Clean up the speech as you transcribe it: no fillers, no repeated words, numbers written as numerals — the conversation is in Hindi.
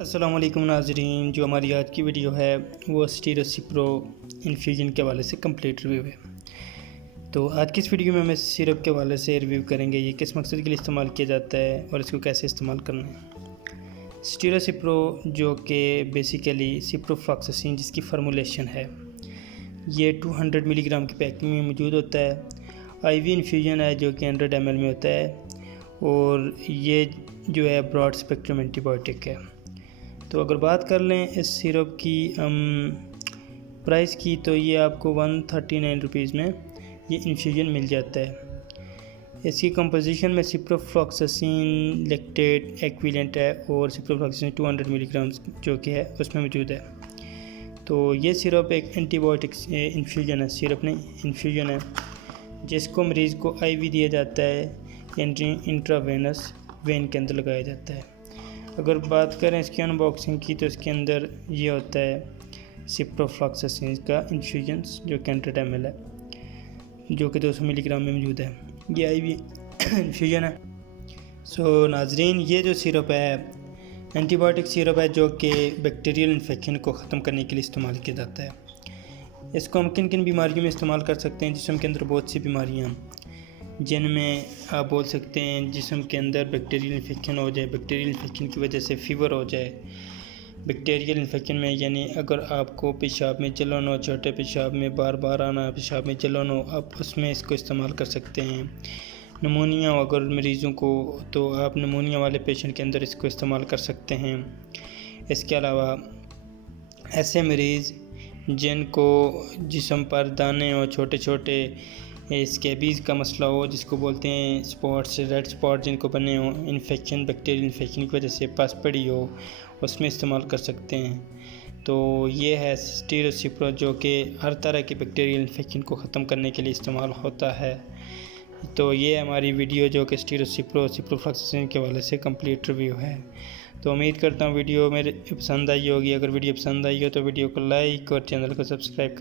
अस्सलाम वालेकुम नाज़रीन, जो हमारी आज की वीडियो है वो स्टीरोसिप्रो इन्फ्यूजन के हवाले से कंप्लीट रिव्यू है। तो आज की इस वीडियो में हम इस सिरप के हवाले से रिव्यू करेंगे, ये किस मकसद के लिए इस्तेमाल किया जाता है और इसको कैसे इस्तेमाल करना है। स्टीरोसिप्रो जो कि बेसिकली सिप्रोफ्लॉक्सासिन जिसकी फार्मूलेशन है, ये 200 मिलीग्राम की पैकिंग में मौजूद होता है। IV इन्फ्यूजन है जो कि 100 ml में होता है और ये जो है ब्रॉड स्पेक्ट्रम एंटीबायोटिक है। तो अगर बात कर लें इस सिरप की प्राइस की, तो ये आपको 139 रुपीज़ में ये इन्फ्यूजन मिल जाता है। इसकी कंपोजिशन में सिप्रोफ्लॉक्सासिन लैक्टेट एक्विलेंट है और सिप्रोफ्लॉक्सासिन 200 मिलीग्राम जो कि है उसमें मौजूद है। तो ये सिरप एक एंटीबायोटिक इन्फ्यूजन है, सिरप नहीं इन्फ्यूजन है, जिसको मरीज़ को IV दिया जाता है, इंट्रावेनस वेन के अंदर लगाया जाता है। अगर बात करें इसकी अनबॉक्सिंग की, तो इसके अंदर ये होता है सिप्रोफ्लॉक्सासिन का इन्फ्यूजन जो कि 100 ml है, जो कि 200 मिलीग्राम में मौजूद है। ये IV इन्फ्यूजन है। सो नाजरीन, ये जो सिरप है एंटीबायोटिक सिरप है जो कि बैक्टीरियल इन्फेक्शन को ख़त्म करने के लिए इस्तेमाल किया जाता है। इसको हम किन किन बीमारियों में इस्तेमाल कर सकते हैं। जिस्म के अंदर बहुत सी बीमारियाँ जिनमें आप बोल सकते हैं जिस्म के अंदर बैक्टीरियल इन्फेक्शन हो जाए, बैक्टीरियल इन्फेक्शन की वजह से फ़ीवर हो जाए। बैक्टीरियल इन्फेक्शन में यानी अगर आपको पेशाब में जलन हो, छोटे पेशाब में बार बार आना, पेशाब में जलन हो, आप उसमें इसको इस्तेमाल कर सकते हैं। नमूनिया हो अगर मरीज़ों को, तो आप नमूनिया वाले पेशेंट के अंदर इसको इस्तेमाल कर सकते हैं। इसके अलावा ऐसे मरीज़ जिनको जिस्म पर दाने हो, छोटे छोटे स्कैबीज़ का मसला हो, जिसको बोलते हैं स्पॉट्स, रेड स्पॉट जिनको बने हो, इन्फेक्शन बैक्टीरियल इन्फेक्शन की वजह से पास पड़ी हो, उसमें इस्तेमाल कर सकते हैं। तो ये है स्टीरोसिप्रो जो कि हर तरह के बैक्टीरियल इन्फेक्शन को ख़त्म करने के लिए इस्तेमाल होता है। तो ये हमारी वीडियो जो कि सिप्रोफ्लॉक्सासिन के हवाले से कंप्लीट रिव्यू है। तो उम्मीद करता हूँ वीडियो मेरे पसंद आई होगी। अगर वीडियो पसंद आई हो तो वीडियो को लाइक और चैनल को सब्सक्राइब